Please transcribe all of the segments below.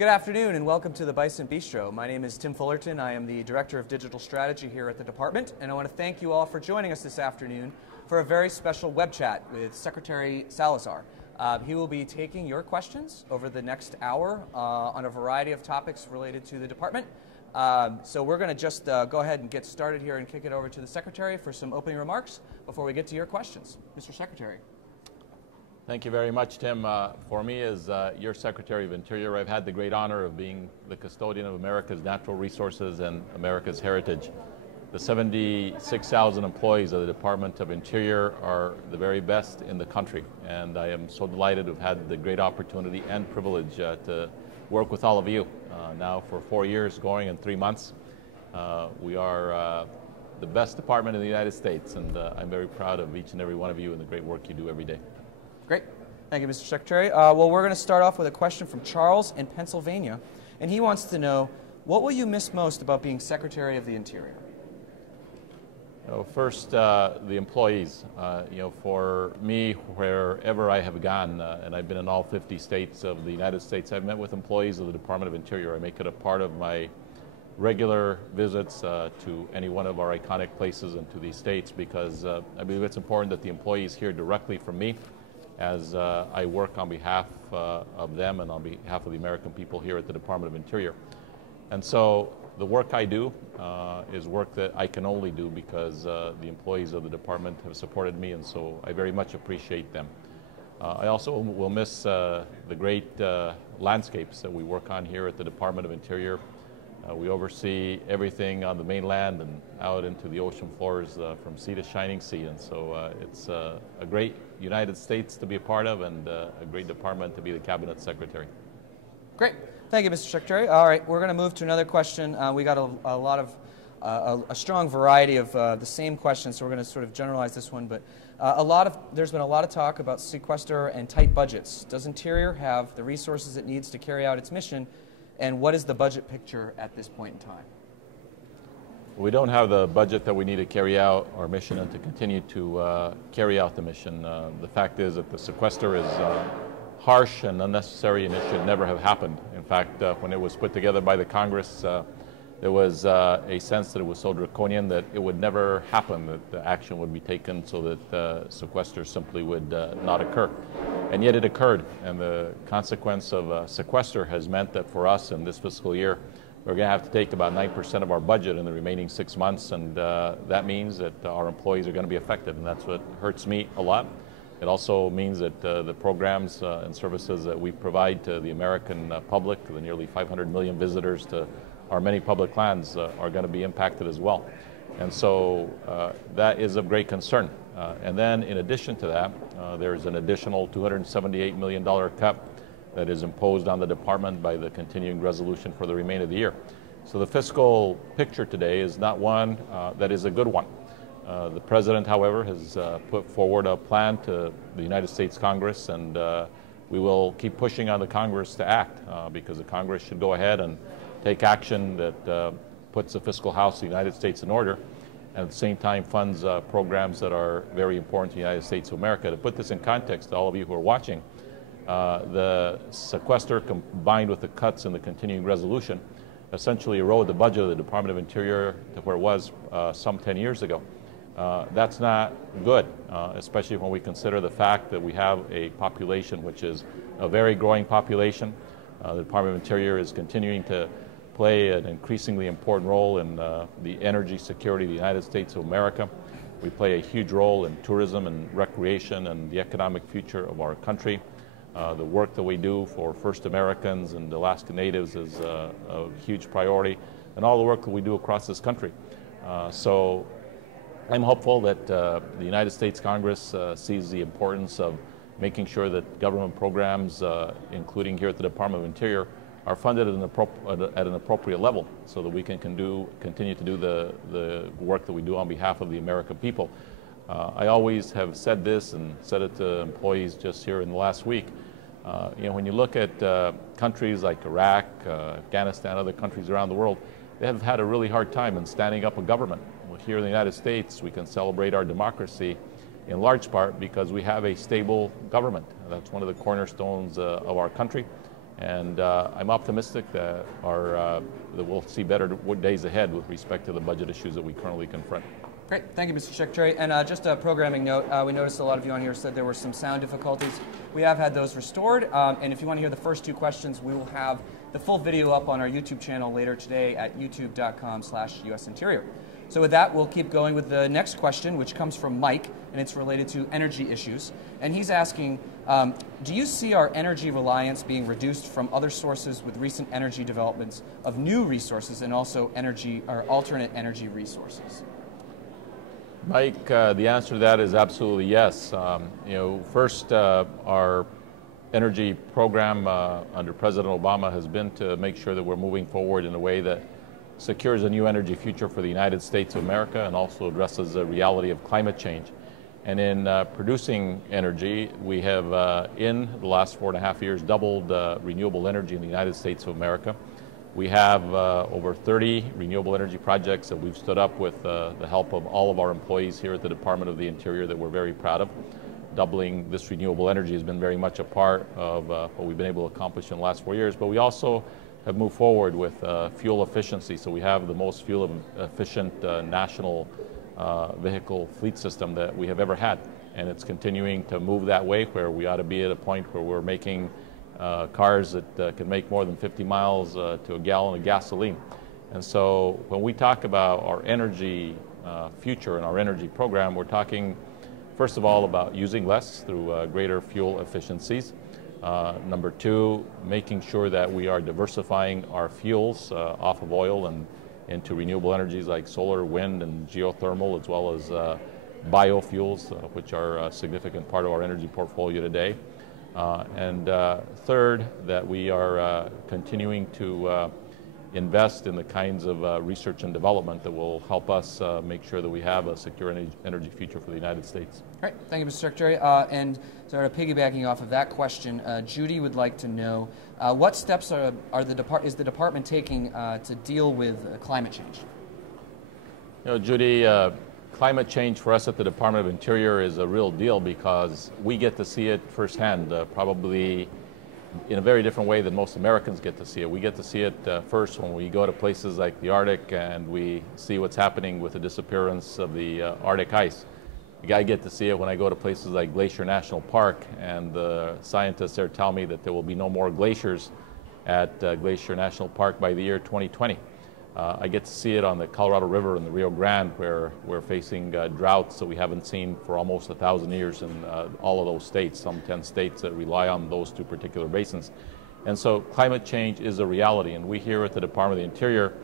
Good afternoon and welcome to the Bison Bistro. My name is Tim Fullerton. I am the Director of Digital Strategy here at the department, and I want to thank you all for joining us this afternoon for a very special web chat with Secretary Salazar. He will be taking your questions over the next hour on a variety of topics related to the department. So we're going to just go ahead and get started here and kick it over to the Secretary for some opening remarks before we get to your questions. Mr. Secretary. Thank you very much, Tim. For me, as your Secretary of Interior, I've had the great honor of being the custodian of America's natural resources and America's heritage. The 76,000 employees of the Department of Interior are the very best in the country, and I am so delighted to have had the great opportunity and privilege to work with all of you now for 4 years, going in 3 months. We are the best department in the United States, and I'm very proud of each and every one of you and the great work you do every day. Great. Thank you, Mr. Secretary. Well, we're going to start off with a question from Charles in Pennsylvania, and he wants to know, what will you miss most about being Secretary of the Interior? First, the employees. For me, wherever I have gone, and I've been in all 50 states of the United States, I've met with employees of the Department of Interior. I make it a part of my regular visits to any one of our iconic places and to these states because I believe it's important that the employees hear directly from me as I work on behalf of them and on behalf of the American people here at the Department of Interior. And so the work I do is work that I can only do because the employees of the department have supported me, and so I very much appreciate them. I also will miss the great landscapes that we work on here at the Department of Interior. We oversee everything on the mainland and out into the ocean floors from sea to shining sea, and so it's a great United States to be a part of and a great department to be the Cabinet Secretary. Great. Thank you, Mr. Secretary. All right, we're going to move to another question. We got a lot of, a strong variety of the same questions, so we're going to sort of generalize this one, but there's been a lot of talk about sequester and tight budgets. Does Interior have the resources it needs to carry out its mission, and what is the budget picture at this point in time? We don't have the budget that we need to carry out our mission and to continue to carry out the mission. The fact is that the sequester is harsh and unnecessary, and it should never have happened. In fact, when it was put together by the Congress, there was a sense that it was so draconian that it would never happen, that the action would be taken so that sequester simply would not occur. And yet it occurred, and the consequence of sequester has meant that for us in this fiscal year, we're going to have to take about 9% of our budget in the remaining 6 months, and that means that our employees are going to be affected, and that's what hurts me a lot. It also means that the programs and services that we provide to the American public, the nearly 500 million visitors to our many public lands, are going to be impacted as well. And so that is of great concern. And then in addition to that, there's an additional $278 million cut that is imposed on the department by the continuing resolution for the remainder of the year. So the fiscal picture today is not one that is a good one. The President, however, has put forward a plan to the United States Congress, and we will keep pushing on the Congress to act because the Congress should go ahead and take action that puts the fiscal house of the United States in order, and at the same time funds programs that are very important to the United States of America. To put this in context to all of you who are watching, the sequester combined with the cuts in the continuing resolution essentially erode the budget of the Department of Interior to where it was some 10 years ago. That's not good, especially when we consider the fact that we have a population which is a very growing population. The Department of Interior is continuing to play an increasingly important role in the energy security of the United States of America. We play a huge role in tourism and recreation and the economic future of our country. The work that we do for First Americans and Alaska Natives is a huge priority, and all the work that we do across this country. So I'm hopeful that the United States Congress sees the importance of making sure that government programs, including here at the Department of Interior, are funded at an appropriate level so that we can continue to do the work that we do on behalf of the American people. I always have said this and said it to employees just here in the last week. When you look at countries like Iraq, Afghanistan, other countries around the world, they have had a really hard time in standing up a government. Well, here in the United States, we can celebrate our democracy in large part because we have a stable government. That's one of the cornerstones of our country. And I'm optimistic that that we'll see better days ahead with respect to the budget issues that we currently confront. Great. Thank you, Mr. Secretary. And just a programming note, we noticed a lot of you on here said there were some sound difficulties. We have had those restored. And if you want to hear the first two questions, we will have the full video up on our YouTube channel later today at youtube.com/USinterior. So with that, we'll keep going with the next question, which comes from Mike, and it's related to energy issues. And he's asking, do you see our energy reliance being reduced from other sources with recent energy developments of new resources and also energy or alternate energy resources? Mike, the answer to that is absolutely yes. First, our energy program under President Obama has been to make sure that we're moving forward in a way that secures a new energy future for the United States of America and also addresses the reality of climate change. And in producing energy, we have, in the last 4.5 years, doubled renewable energy in the United States of America. We have over 30 renewable energy projects that we've stood up with the help of all of our employees here at the Department of the Interior that we're very proud of. Doubling this renewable energy has been very much a part of what we've been able to accomplish in the last 4 years, but we also have moved forward with fuel efficiency. So we have the most fuel efficient national vehicle fleet system that we have ever had. And it's continuing to move that way, where we ought to be at a point where we're making cars that can make more than 50 miles to a gallon of gasoline. And so when we talk about our energy future and our energy program, we're talking, first of all, about using less through greater fuel efficiencies. Number two, making sure that we are diversifying our fuels off of oil and into renewable energies like solar, wind, and geothermal, as well as biofuels, which are a significant part of our energy portfolio today. And third, that we are continuing to invest in the kinds of research and development that will help us make sure that we have a secure energy future for the United States. All right, thank you, Mr. Secretary. And sort of piggybacking off of that question, Judy would like to know what steps is the department taking to deal with climate change? Judy, climate change for us at the Department of Interior is a real deal because we get to see it firsthand, probably in a very different way than most Americans get to see it. We get to see it first when we go to places like the Arctic and we see what's happening with the disappearance of the Arctic ice. I get to see it when I go to places like Glacier National Park and the scientists there tell me that there will be no more glaciers at Glacier National Park by the year 2020. I get to see it on the Colorado River and the Rio Grande, where we're facing droughts that we haven't seen for almost 1,000 years in all of those states, some 10 states that rely on those two particular basins. And so climate change is a reality, and we here at the Department of the Interior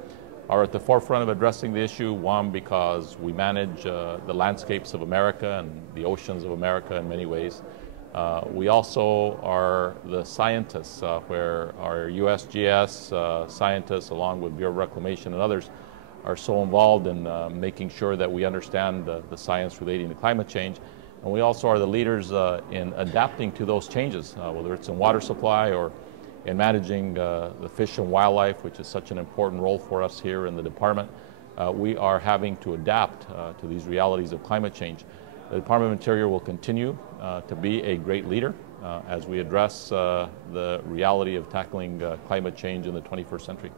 are at the forefront of addressing the issue, one, because we manage the landscapes of America and the oceans of America in many ways. We also are the scientists, where our USGS scientists, along with Bureau of Reclamation and others, are so involved in making sure that we understand the science relating to climate change. And we also are the leaders in adapting to those changes, whether it's in water supply or in managing the fish and wildlife, which is such an important role for us here in the department. We are having to adapt to these realities of climate change. The Department of Interior will continue to be a great leader as we address the reality of tackling climate change in the 21st century.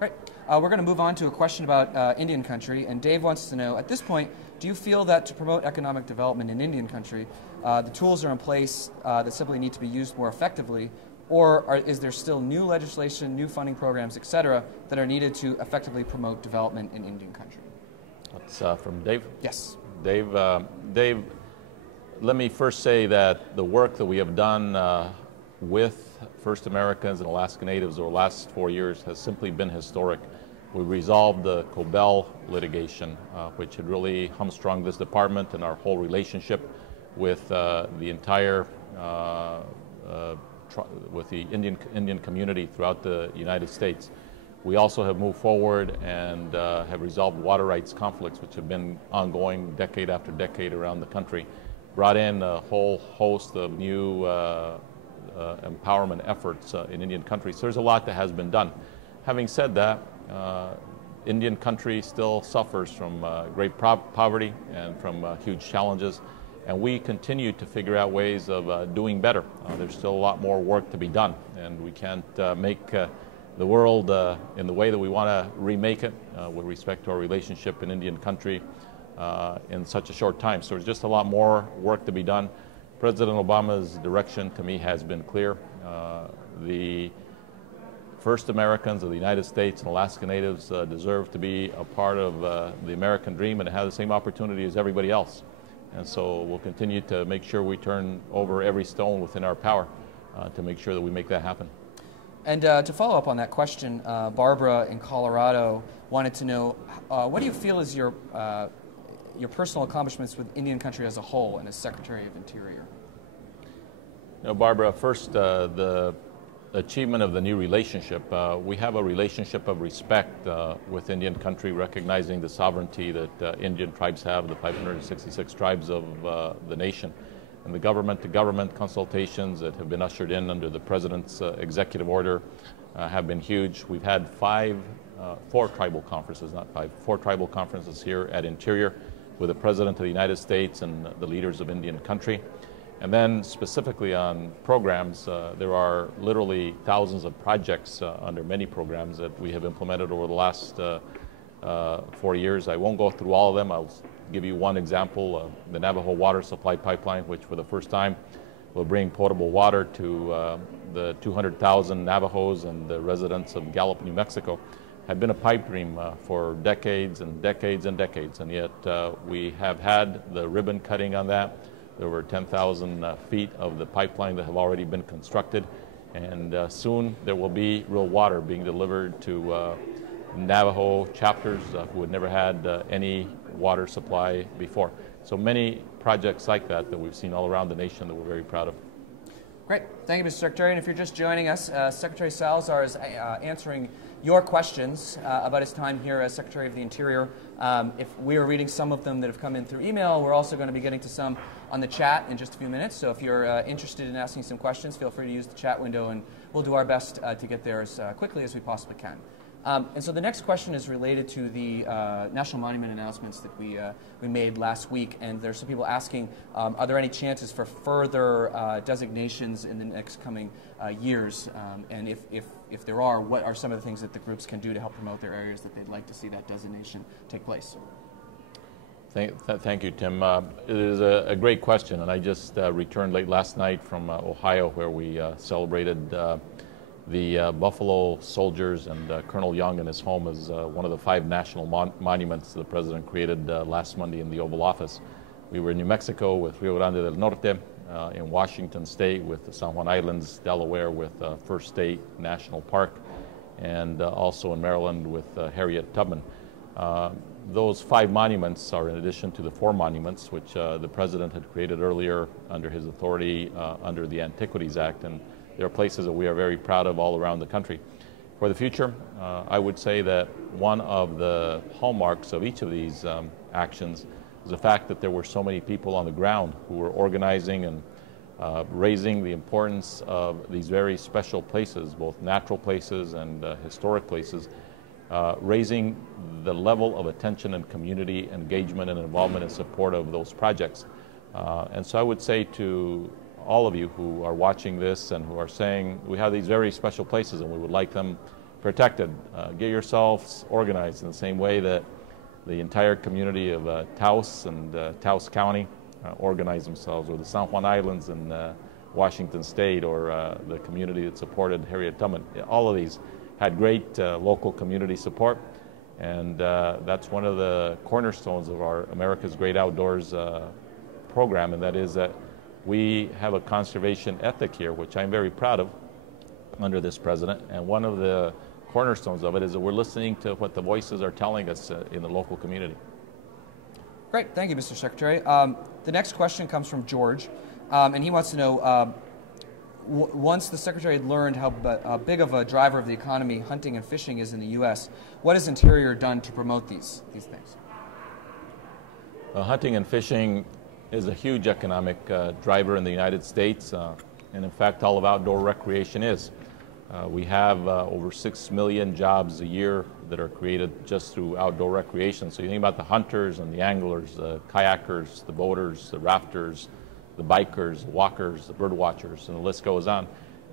Right. We're going to move on to a question about Indian country, and Dave wants to know, at this point, do you feel that to promote economic development in Indian country, the tools are in place that simply need to be used more effectively, or is there still new legislation, new funding programs, et cetera, that are needed to effectively promote development in Indian country? That's from Dave? Yes. Dave, let me first say that the work that we have done with First Americans and Alaska Natives over the last 4 years has simply been historic. We resolved the Cobell litigation, which had really hamstrung this department and our whole relationship with the entire with the Indian community throughout the United States. We also have moved forward and have resolved water rights conflicts, which have been ongoing decade after decade around the country. Brought in a whole host of new empowerment efforts in Indian country. So there's a lot that has been done. Having said that, Indian country still suffers from great poverty and from huge challenges. and we continue to figure out ways of doing better. There's still a lot more work to be done, and we can't make the world in the way that we want to remake it with respect to our relationship in Indian country in such a short time. So there's just a lot more work to be done. President Obama's direction to me has been clear. The first Americans of the United States and Alaska Natives deserve to be a part of the American dream and to have the same opportunity as everybody else. And so we'll continue to make sure we turn over every stone within our power to make sure that we make that happen. And to follow up on that question, Barbara in Colorado wanted to know, what do you feel is your personal accomplishments with Indian country as a whole and as Secretary of Interior? You know, Barbara, first, the achievement of the new relationship. We have a relationship of respect with Indian country, recognizing the sovereignty that Indian tribes have, the 566 tribes of the nation. And the government-to-government consultations that have been ushered in under the President's executive order have been huge. We've had four tribal conferences, not five, four tribal conferences here at Interior with the President of the United States and the leaders of Indian country. And then specifically on programs, there are literally thousands of projects under many programs that we have implemented over the last 4 years. I won't go through all of them. I'll give you one example, the Navajo water supply pipeline, which for the first time will bring potable water to the 200,000 Navajos and the residents of Gallup, New Mexico. Had been a pipe dream for decades and decades and decades, and yet we have had the ribbon cutting on that. There were 10,000 feet of the pipeline that have already been constructed, and soon there will be real water being delivered to Navajo chapters who had never had any water supply before. So many projects like that we've seen all around the nation that we're very proud of. Great. Thank you, Mr. Secretary. And if you're just joining us, Secretary Salazar is answering your questions about his time here as Secretary of the Interior. If we are reading some of them that have come in through email, we're also going to be getting to some on the chat in just a few minutes. So if you're interested in asking some questions, feel free to use the chat window, and we'll do our best to get there as quickly as we possibly can. And so the next question is related to the national monument announcements that we made last week, and there's some people asking, are there any chances for further designations in the next coming years? And if there are, what are some of the things that the groups can do to help promote their areas that they'd like to see that designation take place? Thank you, Tim. It is a great question, and I just returned late last night from Ohio, where we celebrated the Buffalo Soldiers and Colonel Young and his home is one of the 5 national monuments the President created last Monday in the Oval Office. We were in New Mexico with Rio Grande del Norte, in Washington State with the San Juan Islands, Delaware with First State National Park, and also in Maryland with Harriet Tubman. Those 5 monuments are in addition to the 4 monuments which the President had created earlier under his authority under the Antiquities Act, and there are places that we are very proud of all around the country. For the future, I would say that one of the hallmarks of each of these actions is the fact that there were so many people on the ground who were organizing and raising the importance of these very special places, both natural places and historic places, raising the level of attention and community engagement and involvement and support of those projects. And so I would say to all of you who are watching this and who are saying, we have these very special places and we would like them protected, get yourselves organized in the same way that the entire community of Taos and Taos County organized themselves, or the San Juan Islands in Washington State, or the community that supported Harriet Tubman. All of these had great local community support, and that's one of the cornerstones of our America's Great Outdoors program, and that is that we have a conservation ethic here, which I'm very proud of under this president, and one of the cornerstones of it is that we're listening to what the voices are telling us in the local community. Great, thank you, Mr. Secretary. The next question comes from George, and he wants to know, once the Secretary had learned how big of a driver of the economy hunting and fishing is in the U.S., what has Interior done to promote these things? Hunting and fishing is a huge economic driver in the United States, and in fact all of outdoor recreation is. We have over 6 million jobs a year that are created just through outdoor recreation. So you think about the hunters and the anglers, the kayakers, the boaters, the rafters, the bikers, the walkers, the bird watchers, and the list goes on.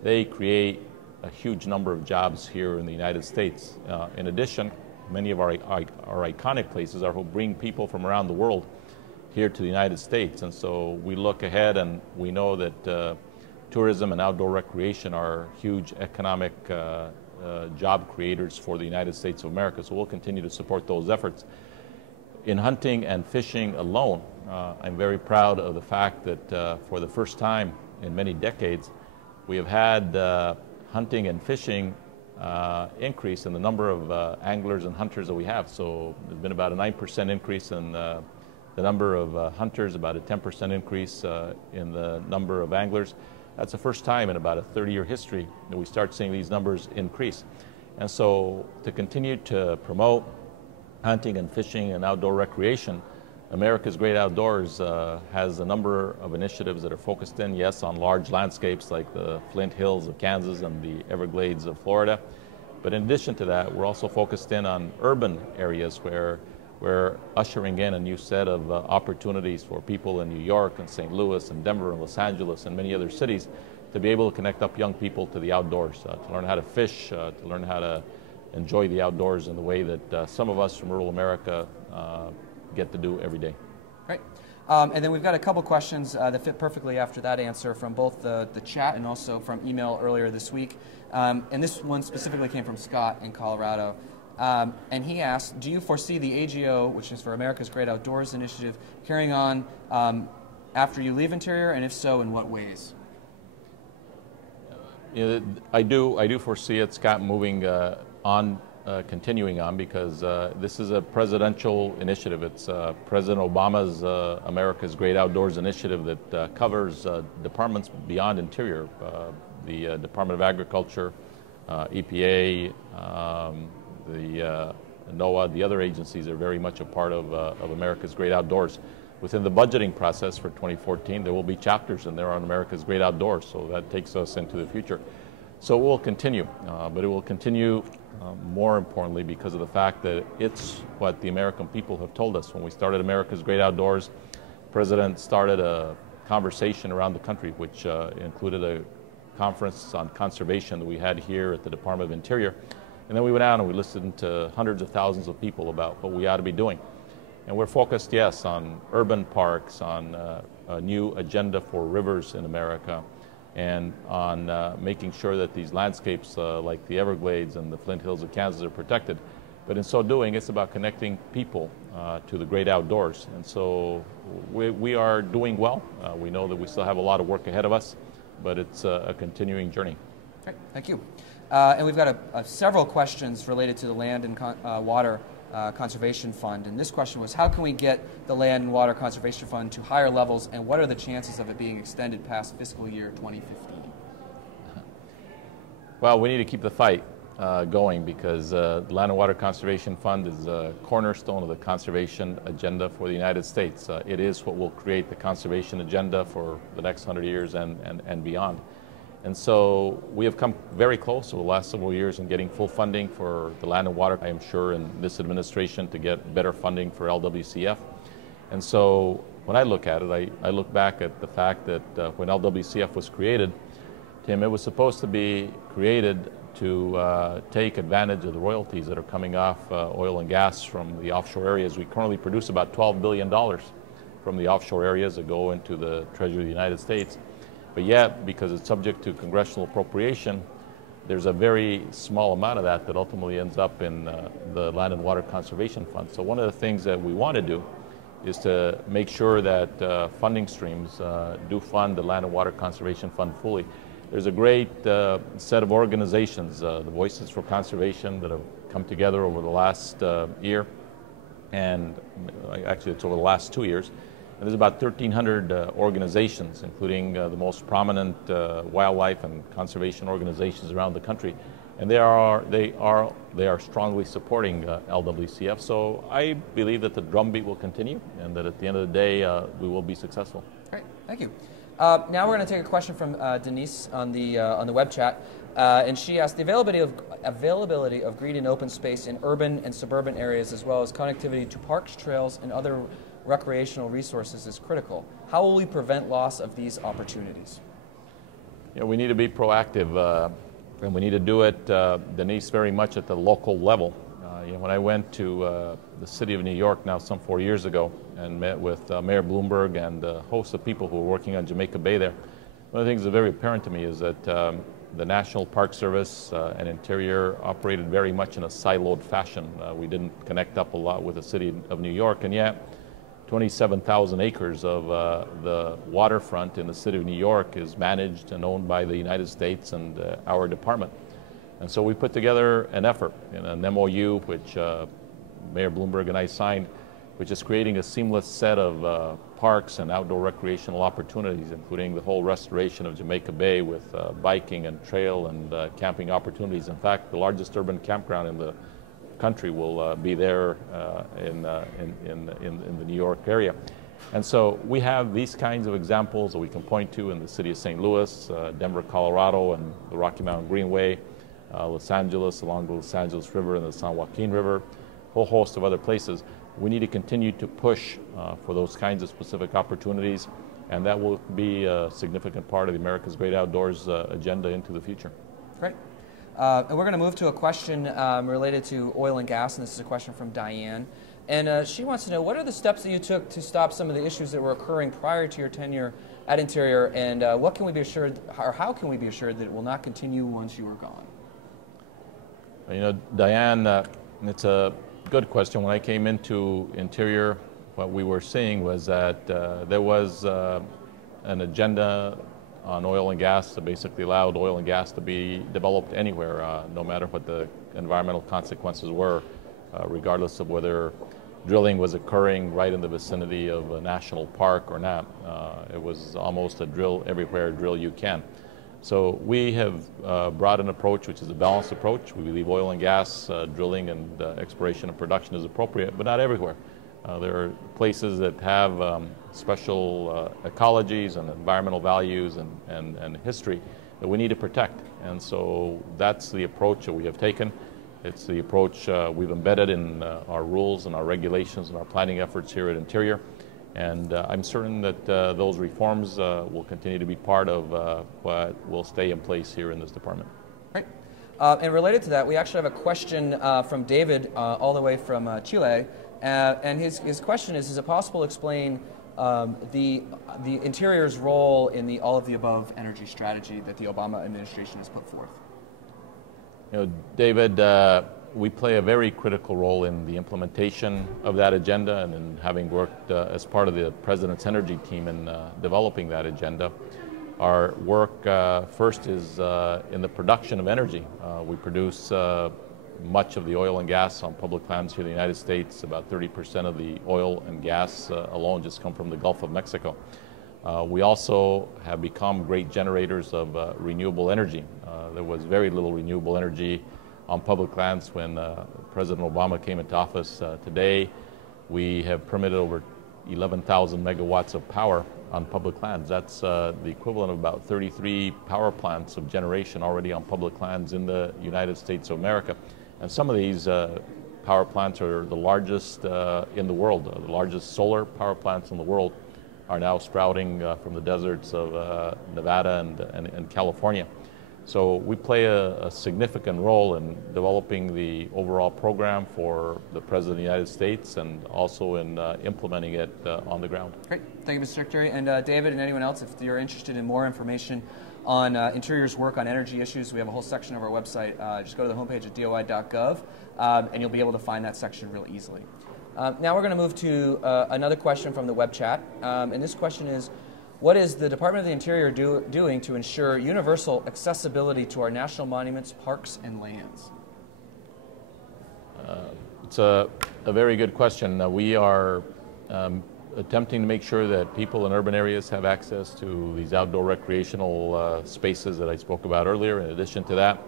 They create a huge number of jobs here in the United States. In addition, many of our iconic places are who bring people from around the world here to the United States. And so we look ahead and we know that tourism and outdoor recreation are huge economic job creators for the United States of America. So we'll continue to support those efforts. In hunting and fishing alone, I'm very proud of the fact that for the first time in many decades, we have had hunting and fishing increase in the number of anglers and hunters that we have. So there's been about a 9% increase in the number of hunters, about a 10% increase in the number of anglers. That's the first time in about a 30-year history that we start seeing these numbers increase. And so to continue to promote hunting and fishing and outdoor recreation, America's Great Outdoors has a number of initiatives that are focused in, yes, on large landscapes like the Flint Hills of Kansas and the Everglades of Florida. But in addition to that, we're also focused in on urban areas where we're ushering in a new set of opportunities for people in New York and St. Louis and Denver and Los Angeles and many other cities to be able to connect up young people to the outdoors, to learn how to fish, to learn how to enjoy the outdoors in the way that some of us from rural America get to do every day. Great. And then we've got a couple questions that fit perfectly after that answer from both the chat and also from email earlier this week. And this one specifically came from Scott in Colorado. And he asked, do you foresee the AGO, which is for America's Great Outdoors Initiative, carrying on after you leave Interior, and if so, in what ways? I do foresee it, Scott, moving on, continuing on, because this is a presidential initiative. It's President Obama's America's Great Outdoors Initiative that covers departments beyond Interior, the Department of Agriculture, EPA, the NOAA, the other agencies are very much a part of America's Great Outdoors. Within the budgeting process for 2014, there will be chapters in there on America's Great Outdoors, so that takes us into the future. So it will continue, but it will continue more importantly because of the fact that it's what the American people have told us. When we started America's Great Outdoors, the President started a conversation around the country, which included a conference on conservation that we had here at the Department of Interior. And then we went out and we listened to hundreds of thousands of people about what we ought to be doing. And we're focused, yes, on urban parks, on a new agenda for rivers in America, and on making sure that these landscapes like the Everglades and the Flint Hills of Kansas are protected. But in so doing, it's about connecting people to the great outdoors. And so we are doing well. We know that we still have a lot of work ahead of us, but it's a continuing journey. Great, thank you. And we've got several questions related to the Land and Water Conservation Fund. And this question was, how can we get the Land and Water Conservation Fund to higher levels, and what are the chances of it being extended past fiscal year 2015? Well, we need to keep the fight going, because the Land and Water Conservation Fund is a cornerstone of the conservation agenda for the United States. It is what will create the conservation agenda for the next 100 years and beyond. And so we have come very close over the last several years in getting full funding for the Land and Water. I am sure in this administration to get better funding for LWCF. And so when I look at it, I look back at the fact that when LWCF was created, Tim, it was supposed to be created to take advantage of the royalties that are coming off oil and gas from the offshore areas. We currently produce about $12 billion from the offshore areas that go into the Treasury of the United States. But yet, because it's subject to congressional appropriation, there's a very small amount of that ultimately ends up in the Land and Water Conservation Fund. So one of the things that we want to do is to make sure that funding streams do fund the Land and Water Conservation Fund fully. There's a great set of organizations, the Voices for Conservation, that have come together over the last year, and actually it's over the last 2 years. And there's about 1,300 organizations, including the most prominent wildlife and conservation organizations around the country, and they are strongly supporting LWCF. So I believe that the drumbeat will continue, and that at the end of the day, we will be successful. Great, thank you. Now we're going to take a question from Denise on the web chat. And she asked, the availability of green and open space in urban and suburban areas, as well as connectivity to parks, trails, and other recreational resources is critical. How will we prevent loss of these opportunities? You know, we need to be proactive, and we need to do it, Denise, very much at the local level. You know, when I went to the city of New York now some 4 years ago and met with Mayor Bloomberg and a host of people who were working on Jamaica Bay there, one of the things that's very apparent to me is that the National Park Service and Interior operated very much in a siloed fashion. We didn't connect up a lot with the city of New York, and yet 27,000 acres of the waterfront in the city of New York is managed and owned by the United States and our department. And so we put together an effort in an MOU, which Mayor Bloomberg and I signed, which is creating a seamless set of parks and outdoor recreational opportunities, including the whole restoration of Jamaica Bay with biking and trail and camping opportunities. In fact, the largest urban campground in the country will be there in the New York area. And so we have these kinds of examples that we can point to in the city of St. Louis, Denver, Colorado, and the Rocky Mountain Greenway, Los Angeles, along the Los Angeles River and the San Joaquin River, a whole host of other places. We need to continue to push for those kinds of specific opportunities, and that will be a significant part of the America's Great Outdoors agenda into the future. Great. And we're going to move to a question related to oil and gas, and this is a question from Diane. And she wants to know, what are the steps that you took to stop some of the issues that were occurring prior to your tenure at Interior, and what can we be assured, or how can we be assured that it will not continue once you are gone? You know, Diane, it's a good question. When I came into Interior, what we were seeing was that there was an agenda on oil and gas that basically allowed oil and gas to be developed anywhere, no matter what the environmental consequences were, regardless of whether drilling was occurring right in the vicinity of a national park or not. It was almost a drill everywhere, drill you can. So we have brought an approach which is a balanced approach. We believe oil and gas drilling and exploration and production is appropriate, but not everywhere. There are places that have special ecologies and environmental values and history that we need to protect. And so that's the approach that we have taken. It's the approach we've embedded in our rules and our regulations and our planning efforts here at Interior. And I'm certain that those reforms will continue to be part of what will stay in place here in this department. Right. And related to that, we actually have a question from David all the way from Chile. And his question is it possible to explain the Interior's role in the all-of-the-above energy strategy that the Obama administration has put forth? You know, David, we play a very critical role in the implementation of that agenda and in having worked as part of the President's energy team in developing that agenda. Our work first is in the production of energy. We produce much of the oil and gas on public lands here in the United States. About 30% of the oil and gas alone just come from the Gulf of Mexico. We also have become great generators of renewable energy. There was very little renewable energy on public lands when President Obama came into office. Today, we have permitted over 11,000 megawatts of power on public lands. That's the equivalent of about 33 power plants of generation already on public lands in the United States of America. And some of these power plants are the largest in the world. The largest solar power plants in the world are now sprouting from the deserts of Nevada and California. So we play a significant role in developing the overall program for the President of the United States and also in implementing it on the ground. Great. Thank you, Mr. Secretary. And David and anyone else, if you're interested in more information on Interior's work on energy issues, we have a whole section of our website. Just go to the homepage at doi.gov, and you'll be able to find that section real easily. Now we're going to move to another question from the web chat. And this question is, what is the Department of the Interior doing to ensure universal accessibility to our national monuments, parks, and lands? It's a very good question. We are attempting to make sure that people in urban areas have access to these outdoor recreational spaces that I spoke about earlier. In addition to that,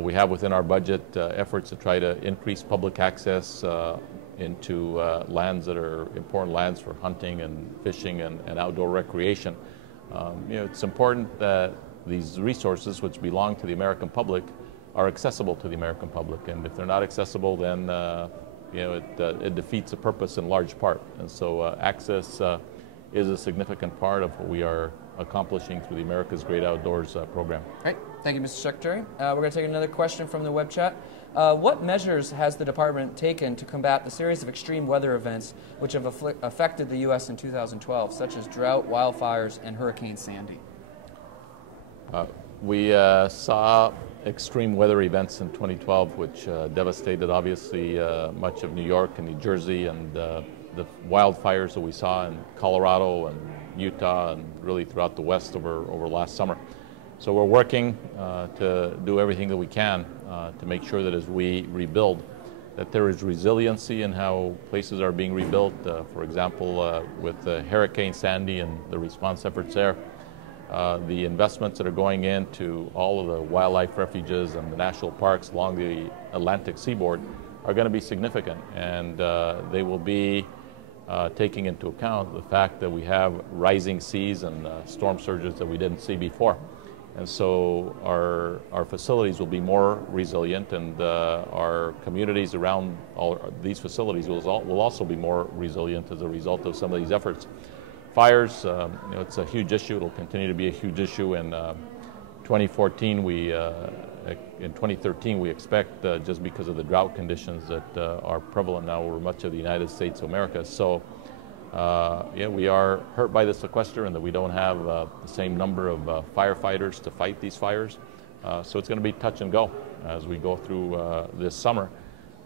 we have within our budget efforts to try to increase public access into lands that are important lands for hunting and fishing and outdoor recreation. You know, it's important that these resources, which belong to the American public, are accessible to the American public. And if they're not accessible, then it defeats the purpose in large part. And so access is a significant part of what we are accomplishing through the America's Great Outdoors program. Great. Thank you, Mr. Secretary. We're going to take another question from the web chat. What measures has the department taken to combat the series of extreme weather events which have affected the U.S. in 2012, such as drought, wildfires, and Hurricane Sandy? We saw extreme weather events in 2012, which devastated, obviously, much of New York and New Jersey, and the wildfires that we saw in Colorado and Utah and really throughout the West over last summer. So we're working to do everything that we can to make sure that as we rebuild, that there is resiliency in how places are being rebuilt. For example, with Hurricane Sandy and the response efforts there, the investments that are going into all of the wildlife refuges and the national parks along the Atlantic seaboard are going to be significant, and they will be taking into account the fact that we have rising seas and storm surges that we didn't see before. And so our facilities will be more resilient, and our communities around all these facilities will also be more resilient as a result of some of these efforts. Fires, it's a huge issue. It'll continue to be a huge issue. In 2014, in 2013, we expect, just because of the drought conditions that are prevalent now over much of the United States of America. So, we are hurt by the sequester, and that we don't have the same number of firefighters to fight these fires. So it's going to be touch and go as we go through this summer.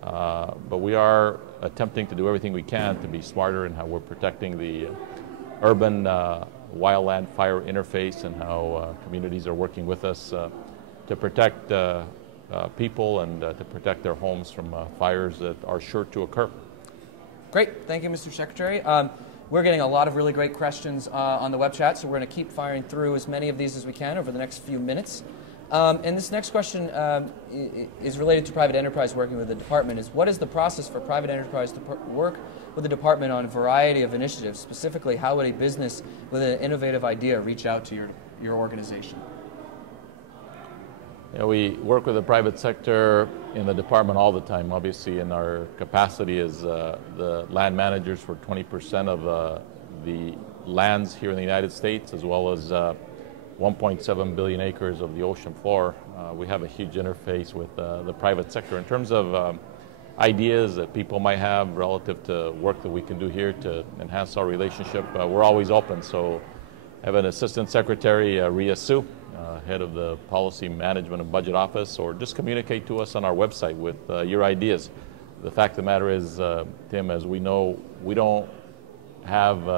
But we are attempting to do everything we can to be smarter in how we're protecting the urban wildland fire interface, and how communities are working with us to protect people and to protect their homes from fires that are sure to occur. Great. Thank you, Mr. Secretary. We're getting a lot of really great questions on the web chat, so we're going to keep firing through as many of these as we can over the next few minutes. And this next question is related to private enterprise working with the department. What is the process for private enterprise to work with the department on a variety of initiatives? Specifically, how would a business with an innovative idea reach out to your organization? We work with the private sector in the department all the time, obviously, in our capacity as the land managers for 20% of the lands here in the United States, as well as 1.7 billion acres of the ocean floor. We have a huge interface with the private sector. In terms of ideas that people might have relative to work that we can do here to enhance our relationship, we're always open. So I have an Assistant Secretary, Ria Sue, head of the Policy Management and Budget Office, or just communicate to us on our website with your ideas. The fact of the matter is, Tim, as we know, we don't have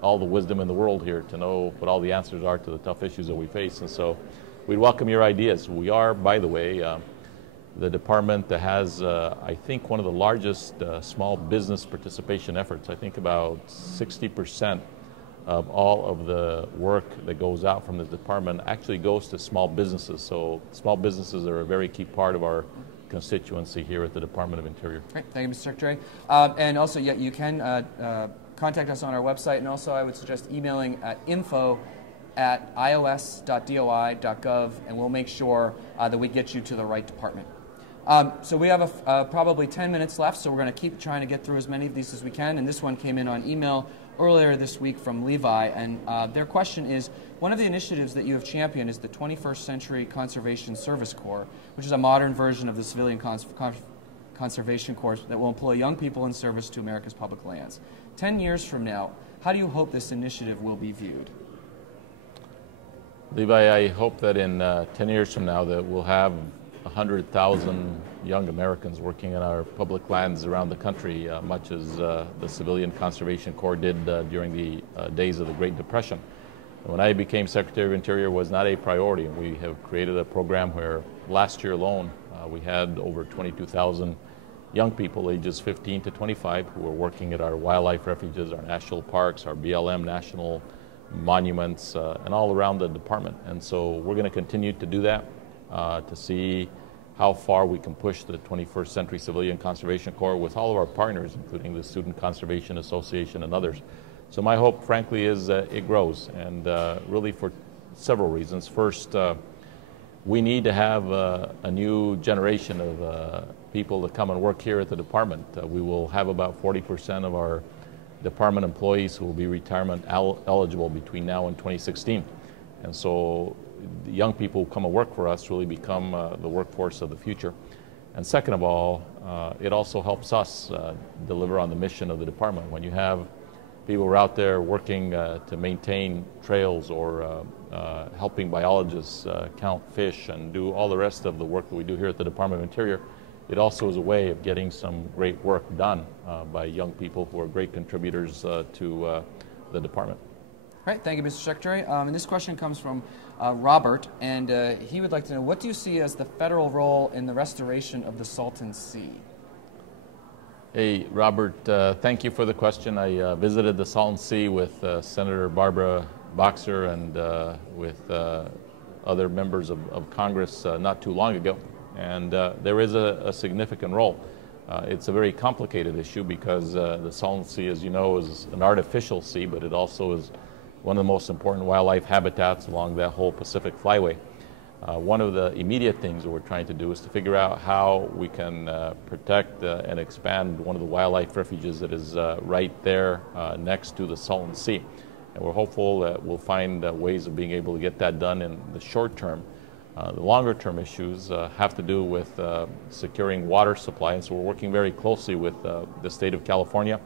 all the wisdom in the world here to know what all the answers are to the tough issues that we face, and so we welcome your ideas. We are, by the way, the department that has, I think, one of the largest small business participation efforts. I think about 60% of all of the work that goes out from this department actually goes to small businesses. So small businesses are a very key part of our constituency here at the Department of Interior. Great. Thank you, Mr. Secretary. And also, you can contact us on our website, and also I would suggest emailing at info@ios.doi.gov, and we'll make sure that we get you to the right department. So we have probably 10 minutes left, so we're going to keep trying to get through as many of these as we can, and this one came in on email earlier this week from Levi, and their question is, one of the initiatives that you have championed is the 21st Century Conservation Service Corps, which is a modern version of the Civilian Conservation Corps that will employ young people in service to America's public lands. 10 years from now, how do you hope this initiative will be viewed? Levi, I hope that in 10 years from now that we'll have 100,000 young Americans working in our public lands around the country, much as the Civilian Conservation Corps did during the days of the Great Depression. When I became Secretary of Interior, it was not a priority. We have created a program where last year alone we had over 22,000 young people ages 15 to 25 who were working at our wildlife refuges, our national parks, our BLM national monuments, and all around the department. And so we're going to continue to do that to see how far we can push the 21st Century Civilian Conservation Corps with all of our partners, including the Student Conservation Association and others. So my hope, frankly, is that it grows. And really for several reasons. First, we need to have a new generation of people to come and work here at the department. We will have about 40% of our department employees who will be retirement eligible between now and 2016. And so the young people who come and work for us really become the workforce of the future. And second of all, it also helps us deliver on the mission of the department. When you have people who are out there working to maintain trails or helping biologists count fish and do all the rest of the work that we do here at the Department of Interior, it also is a way of getting some great work done by young people who are great contributors to the department. Great, thank you, Mr. Secretary. And this question comes from Robert, and he would like to know, what do you see as the federal role in the restoration of the Salton Sea? Hey, Robert, thank you for the question. I visited the Salton Sea with Senator Barbara Boxer and with other members of Congress not too long ago. And there is a significant role. It's a very complicated issue because the Salton Sea, as you know, is an artificial sea, but it also is one of the most important wildlife habitats along that whole Pacific Flyway. One of the immediate things that we're trying to do is to figure out how we can protect and expand one of the wildlife refuges that is right there next to the Salton Sea. And we're hopeful that we'll find ways of being able to get that done in the short term. The longer term issues have to do with securing water supply, and so we're working very closely with the state of California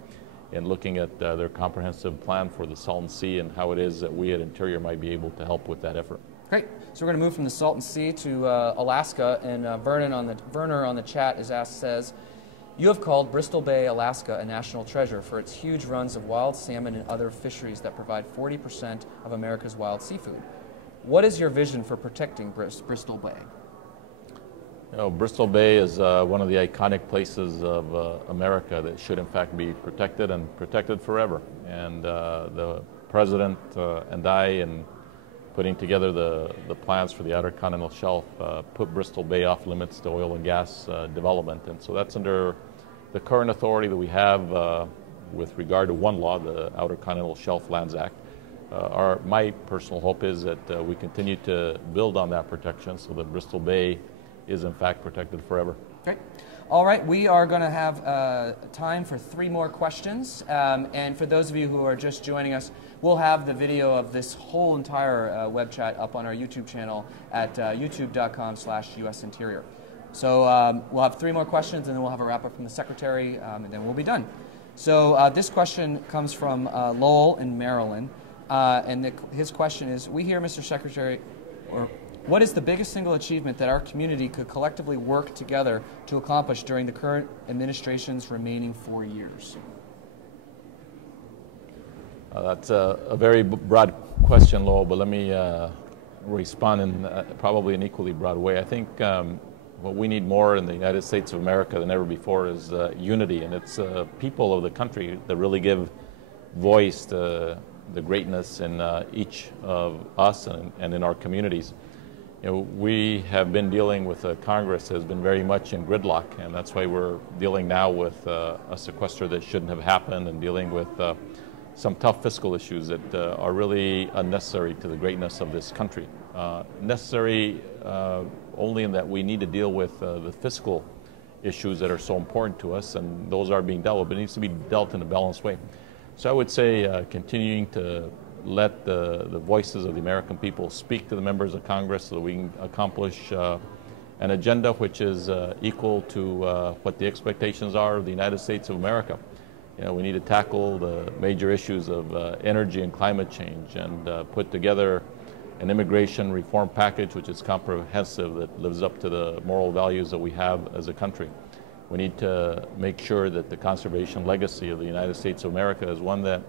in looking at their comprehensive plan for the Salton Sea and how it is that we at Interior might be able to help with that effort. Great. So we're going to move from the Salton Sea to Alaska, and Verner on the chat says, you have called Bristol Bay, Alaska a national treasure for its huge runs of wild salmon and other fisheries that provide 40% of America's wild seafood. What is your vision for protecting Bristol Bay? You know, Bristol Bay is one of the iconic places of America that should in fact be protected and protected forever. And the President and I, in putting together the plans for the Outer Continental Shelf, put Bristol Bay off limits to oil and gas development. And so that's under the current authority that we have with regard to one law, the Outer Continental Shelf Lands Act. My personal hope is that we continue to build on that protection so that Bristol Bay is in fact protected forever. Great. All right, we are going to have time for 3 more questions. And for those of you who are just joining us, we'll have the video of this whole entire web chat up on our YouTube channel at youtube.com/US Interior. So we'll have 3 more questions, and then we'll have a wrap-up from the Secretary, and then we'll be done. So this question comes from Lowell in Maryland. And his question is, we hear, Mr. Secretary, what is the biggest single achievement that our community could collectively work together to accomplish during the current administration's remaining 4 years? That's a very broad question, Lowell, but let me respond in probably an equally broad way. I think what we need more in the United States of America than ever before is unity, and it's people of the country that really give voice to the greatness in each of us and in our communities. You know, we have been dealing with a Congress that has been very much in gridlock, and that's why we're dealing now with a sequester that shouldn't have happened and dealing with some tough fiscal issues that are really unnecessary to the greatness of this country. Necessary only in that we need to deal with the fiscal issues that are so important to us, and those are being dealt with, but it needs to be dealt in a balanced way. So I would say continuing to let the voices of the American people speak to the members of Congress so that we can accomplish an agenda which is equal to what the expectations are of the United States of America. You know, we need to tackle the major issues of energy and climate change and put together an immigration reform package which is comprehensive, that lives up to the moral values that we have as a country. We need to make sure that the conservation legacy of the United States of America is one that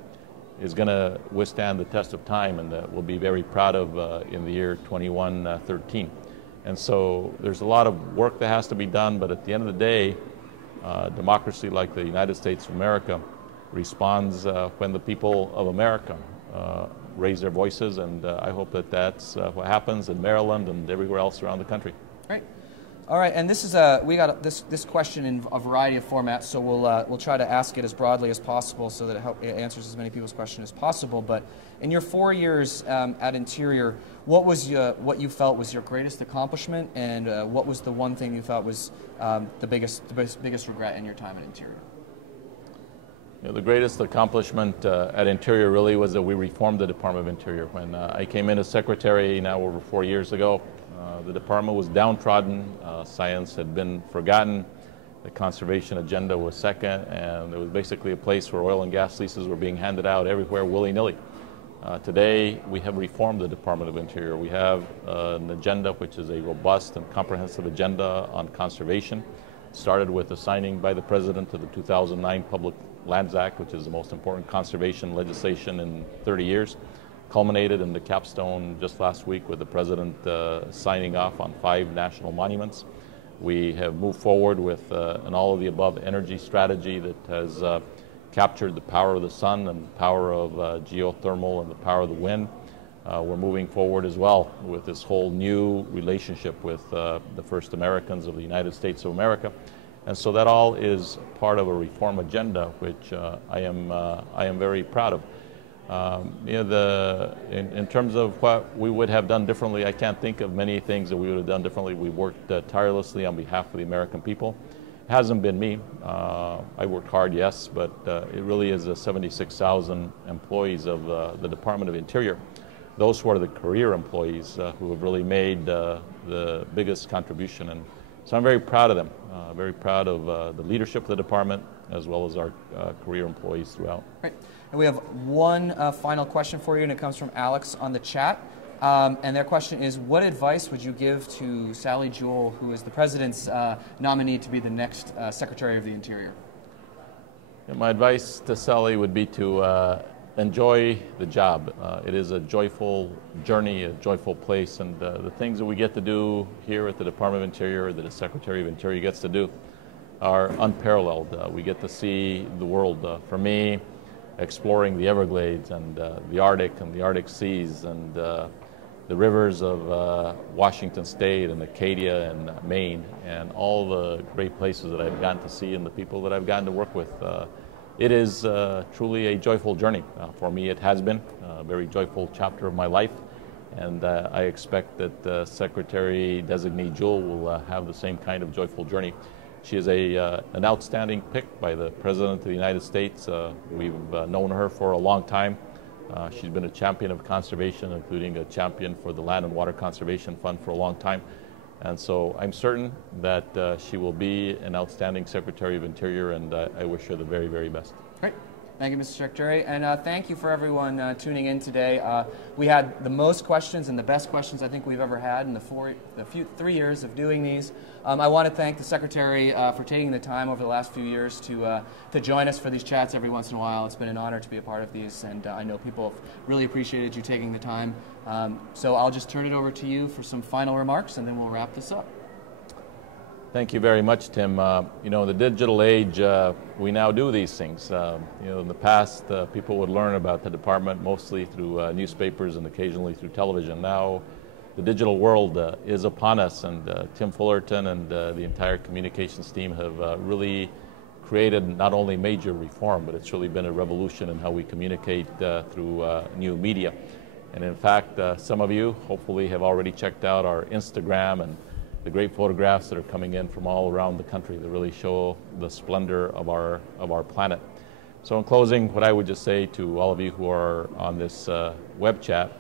is going to withstand the test of time and that we'll be very proud of in the year 2113. And so there's a lot of work that has to be done, but at the end of the day, democracy like the United States of America responds when the people of America raise their voices, and I hope that that's what happens in Maryland and everywhere else around the country. Great. All right, and this is we got this question in a variety of formats, so we'll try to ask it as broadly as possible so that it answers as many people's questions as possible. But in your 4 years at Interior, what you felt was your greatest accomplishment, and what was the one thing you thought was the biggest regret in your time at Interior? You know, the greatest accomplishment at Interior really was that we reformed the Department of Interior. When I came in as Secretary now over 4 years ago, the department was downtrodden, science had been forgotten, the conservation agenda was second, and it was basically a place where oil and gas leases were being handed out everywhere willy-nilly. Today, we have reformed the Department of Interior. We have an agenda which is a robust and comprehensive agenda on conservation. It started with the signing by the President of the 2009 Public Lands Act, which is the most important conservation legislation in 30 years. Culminated in the capstone just last week with the President signing off on 5 national monuments. We have moved forward with an all-of-the-above energy strategy that has captured the power of the sun and the power of geothermal and the power of the wind. We're moving forward as well with this whole new relationship with the First Americans of the United States of America. And so that all is part of a reform agenda, which I am very proud of. You know, in terms of what we would have done differently, I can't think of many things that we would have done differently. We worked tirelessly on behalf of the American people. It hasn't been me. I worked hard, yes, but it really is the 76,000 employees of the Department of Interior. Those who are the career employees who have really made the biggest contribution. And so I'm very proud of them, very proud of the leadership of the department as well as our career employees throughout. Right. And we have one final question for you, and it comes from Alex on the chat. And their question is, what advice would you give to Sally Jewell, who is the President's nominee to be the next Secretary of the Interior? Yeah, my advice to Sally would be to enjoy the job. It is a joyful journey, a joyful place, and the things that we get to do here at the Department of Interior, that a Secretary of Interior gets to do, are unparalleled. We get to see the world. For me, exploring the Everglades and the Arctic seas and the rivers of Washington State and Acadia and Maine and all the great places that I've gotten to see and the people that I've gotten to work with. It is truly a joyful journey. For me, it has been a very joyful chapter of my life, and I expect that Secretary-designee Jewell will have the same kind of joyful journey. She is an outstanding pick by the President of the United States. We've known her for a long time. She's been a champion of conservation, including a champion for the Land and Water Conservation Fund for a long time. And so I'm certain that she will be an outstanding Secretary of Interior, and I wish her the very, very best. Great. Thank you, Mr. Secretary, and thank you for everyone tuning in today. We had the most questions and the best questions I think we've ever had in the 3 years of doing these. I want to thank the Secretary for taking the time over the last few years to join us for these chats every once in a while. It's been an honor to be a part of these, and I know people have really appreciated you taking the time. So I'll just turn it over to you for some final remarks, and then we'll wrap this up. Thank you very much, Tim. You know, in the digital age, we now do these things. You know, in the past, people would learn about the department mostly through newspapers and occasionally through television. Now, the digital world is upon us, and Tim Fullerton and the entire communications team have really created not only major reform, but it's really been a revolution in how we communicate through new media. And in fact, some of you hopefully have already checked out our Instagram and the great photographs that are coming in from all around the country that really show the splendor of our planet. So in closing, what I would just say to all of you who are on this web chat,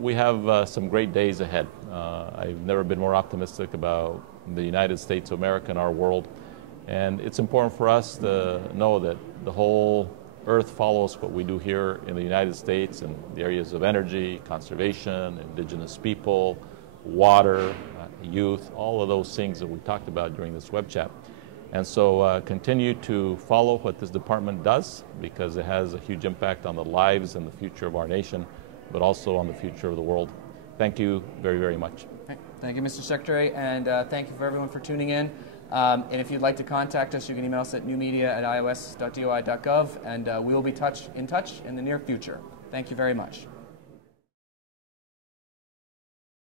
we have some great days ahead. I've never been more optimistic about the United States of America and our world. And it's important for us to know that the whole Earth follows what we do here in the United States in the areas of energy, conservation, indigenous people, water, youth, all of those things that we talked about during this web chat. And so continue to follow what this department does, because it has a huge impact on the lives and the future of our nation, but also on the future of the world. Thank you very, very much. Thank you, Mr. Secretary, and thank you for everyone for tuning in. And if you'd like to contact us, you can email us at newmedia@ios.doi.gov, and we will be in touch in the near future. Thank you very much.